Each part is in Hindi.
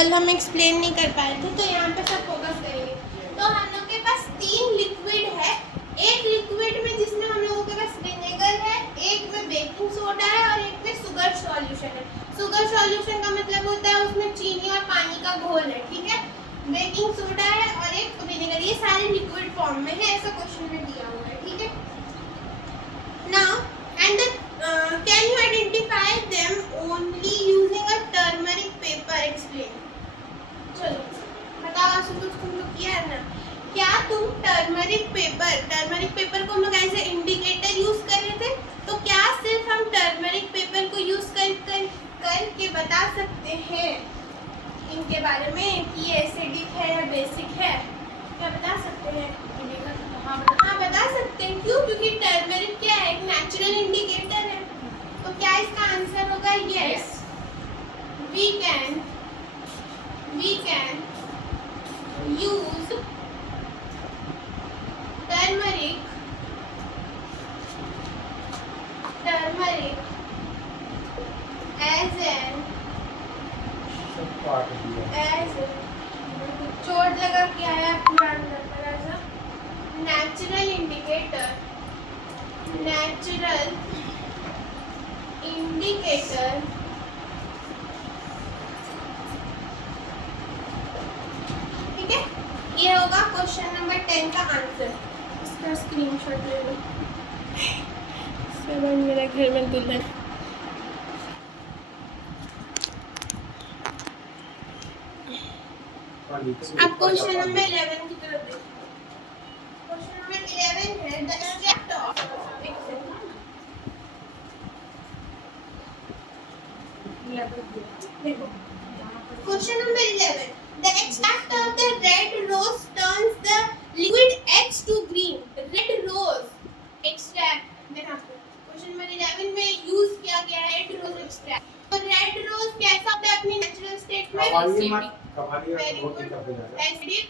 कल हम एक्सप्लेन नहीं कर पाए थे, तो यहाँ पे सब फोकस करेंगे। तो हम लोग के पास 3 लिक्विड है, एक लिक्विड में जिसमें हम लोगों के पास विनेगर है, एक में बेकिंग सोडा है और एक में शुगर सॉल्यूशन है। शुगर सॉल्यूशन का मतलब होता है उसमें चीनी और पानी का घोल है, ठीक है। बेकिंग सोडा है और एक विनेगर, ये सारे लिक्विड फॉर्म में है, ऐसा क्वेश्चन में दिया हुआ है, ठीक है। Now and can you identify them only using a turmeric paper? Explain. चलो बताओ आशुतोष, तुम लोग किया है ना, क्या तुम टर्मरिक पेपर को हम लोग ऐसे इंडिकेटर यूज कर रहे थे, तो क्या सिर्फ हम टर्मरिक पेपर को यूज करके बता सकते हैं इनके बारे में कि ये एसिडिक है या बेसिक है? क्या बता सकते हैं? हाँ बता सकते हैं। क्यों? क्योंकि टर्मरिक क्या है, एक नेचुरल इंडिकेटर है। तो क्या इसका आंसर होगा? Yes, we can use turmeric as चोट लगा के आया पूरा नेचुरल इंडिकेटर ठीक है। ये होगा क्वेश्चन नंबर 10 का आंसर। इसका स्क्रीनशॉट ले लो। सब मेरा घर में दुल्हन। अब क्वेश्चन नंबर 11 की तरफ देखो। क्वेश्चन नंबर 11 है the extract of question number 11 the extract of the red rose turns the liquid H to green. red rose extract देखा क्वेश्चन नंबर 11 में यूज किया गया है रेड रोज एक्सट्रैक्ट। तो रेड रोज कैसा होता है अपनी नेचुरल स्टेट में? एसिडिक।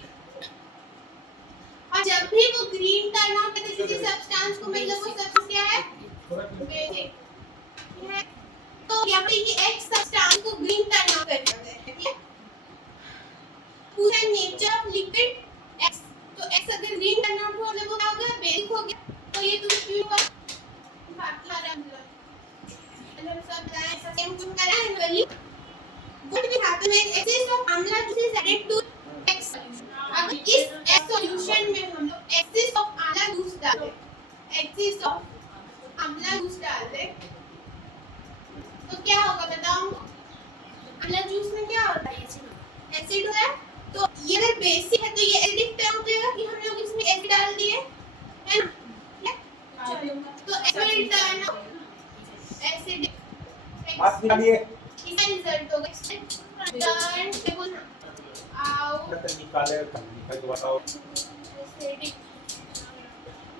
और जब भी वो ग्रीन टर्न आउट करता है किसी सब्सटेंस को, मतलब वो सब्सटेंस क्या है? बेसिक है। तो यहाँ पे ये X सब्सटेंस को ग्रीन टर्न आउट करता है, ठीक है। पूरा नेचर ऑफ लिक्विड X, तो X अगर ग्रीन टर्न आउट हो तो वो क्या हो गया? बेसिक हो गया। तो ये तो क्यों हुआ? What will happen when excess of amla juice is added to X solution? अगर इस X solution में हम लोग excess of amla juice डाल दें, तो क्या होगा बताओ? amla juice में क्या होता है? एसिड होता है। तो ये अगर बेसिक है तो ये एसिडिक टर्म हो जाएगा कि हम लोग इसमें एसिड डाल दिए, है ना? तो एसिड टर्न एसिडिक बात निकालिए, इसका रिजल्ट होगा टर्न टेबल आउट निकाल के बताओ एसिडिक,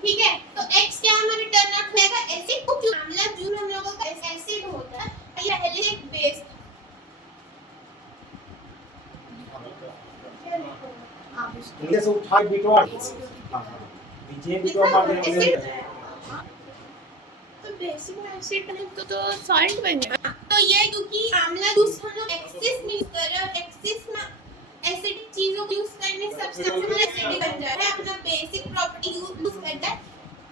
ठीक है। तो x क्या हमारा टर्न आउट होगा? एसिड। को क्यों? आंवला जूस हम लोगों का एसिड होता है, ये पहले एक बेस इनके से उठा बिटवा बीजे बिटवा मार दे। तो बेसिक में एसिड बने तो सॉल्ट बन गया। तो ये क्योंकि आंवला जूस हम लोग एक्सेस में यूज कर रहे हैं और एक्सेस में एसिडिक चीजों को यूज करने से सब्सटेंस में एसिडिक बन जाता है, अपना बेसिक प्रॉपर्टी यूज करता है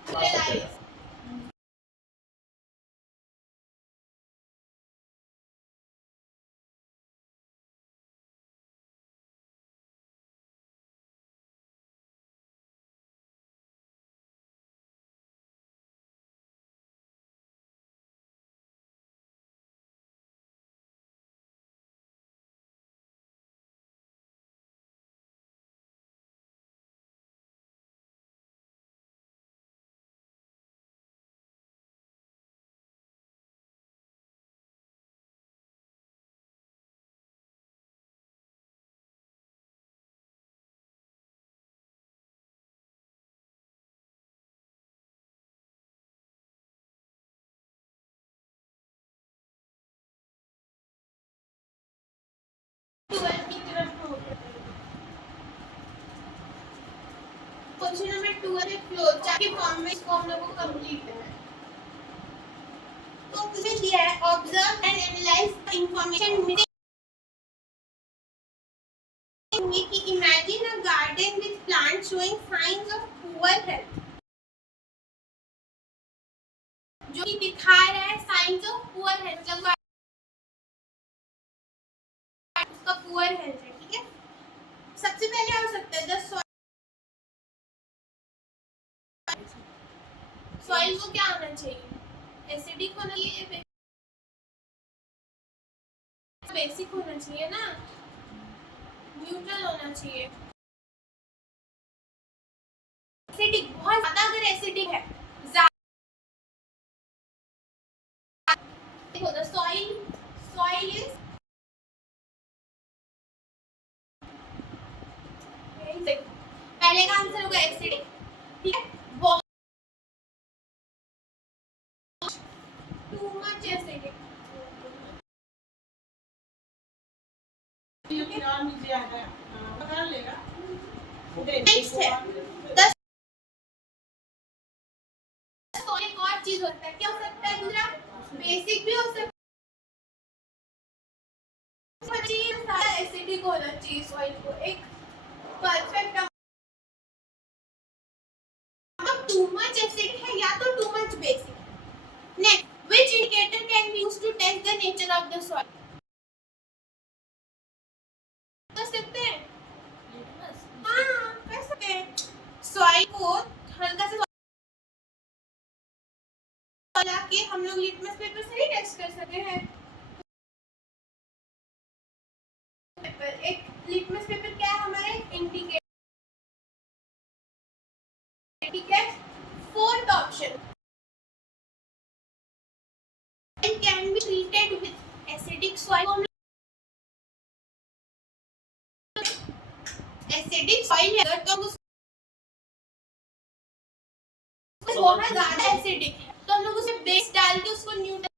neutralize. Question number 12 flow chart के फॉर्म में इसको हम लोग को कंप्लीट करना है। तो इसमें दिया है observe and analyse the information लिखेंगे कि imagine a garden with plant showing science of poor health, जो कि दिखा रहा है साइंस ऑफ पुअर हेल्थ, मतलब उसका पुअर हेल्थ है, ठीक है। सबसे पहले हो सकता है द सॉइल को क्या होना चाहिए, एसिडिक होना चाहिए, बेसिक होना चाहिए ना, न्यूट्रल होना चाहिए। एसिडिक, बहुत ज्यादा अगर एसिडिक है, देखो द सॉइल इज, पहले का आंसर होगा एसिडिक, ठीक है। बहुत टू मच एसिडिक, नेक्स्ट है द सॉइल। एक और चीज होता है, क्या हो सकता है दूसरा, बेसिक भी हो सकता है, सारा एसिडिक होना चाहिए सॉइल को, एक परफेक्ट, टू मच एसिडिक है या तो too much basic. Next, which indicator can be used to test the nature of the soil, कर सकते हैं, हाँ कर सकते हैं। सॉइल को हल्का सा लगा के हम लोग लिटमस पेपर से ही टेस्ट कर सकते हैं। एक लिटमस पेपर क्या है हमारे, इंडिकेटर, ठीक है। Fourth option, can be treated with acidic soil, acidic soil है अगर तो बहुत ज्यादा एसिडिक है तो हम लोग उसे बेस डाल के उसको न्यूट्रल